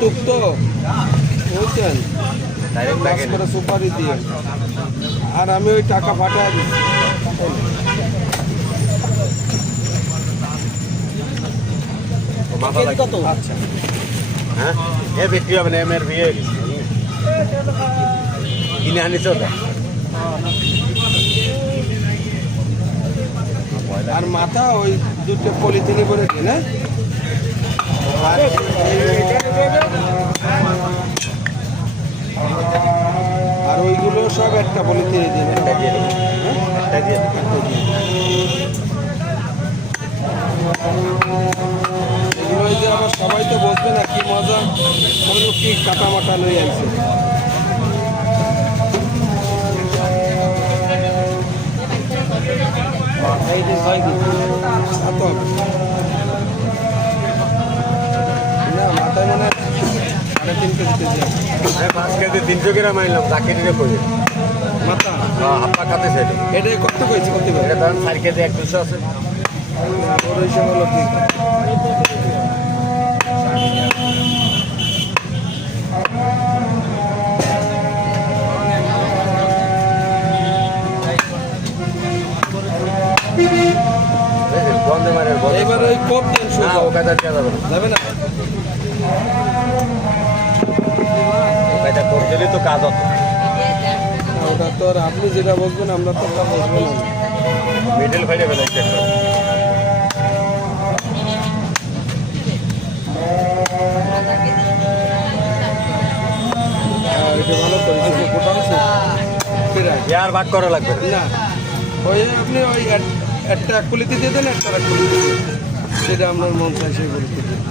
টুক তো বুঝছেন, করে সুপারি দিয়ে আর আমি ওই টাকা পাঠাই দিচ্ছি। কত? আচ্ছা হ্যাঁ এ বিক্রি হবে না, এর বিয়ে কিনে আনিস আর মাথা ওই দুটো পলিথিনে করে দিন। হ্যাঁ আর ওইগুলো সব একটা পলিথিনে দিন। একটা দিয়ে দেবো, একটা দিয়ে দেবো। এগুলো যে আবার সবাই তো বসবে না, কি মজা হলো, কি কাটা মাটা লই আনছে। এই যে ছয় কেজি। তা তো হবে না, মাথায় মানে 3.5 কেজি আছে। 5 কেজি 300 গ্রাম আনলাম, বাকি দিকে করি মাথা হাপ্পা খাতে সেটা। এটা কত কইছে, কত এটা ধরেন 4 কেজি 100 আছে। ওর হিসাব হলো ঠিক। বন্ধে মারে এবার ওই কোপ দেন না, সোজা, ও কাটা দেওয়া যাবে না। যাবে না। ও কাটা কোপ দিলে তো কাজ হতো। ওটা তো আর আপনি যেটা বলবেন আমরা তো ওটা বলবো না। মিডল ফাইডে ফেলাইছে। এটা ভালো করেছে, ওটাও আর ভাগ করা লাগবে না। না, ওই আপনি ওই একটা কুলিতে দিয়ে দেন, একটা কুলিতে দিয়ে দেন, সেটা আপনার মন চাই সেই কুলিতে।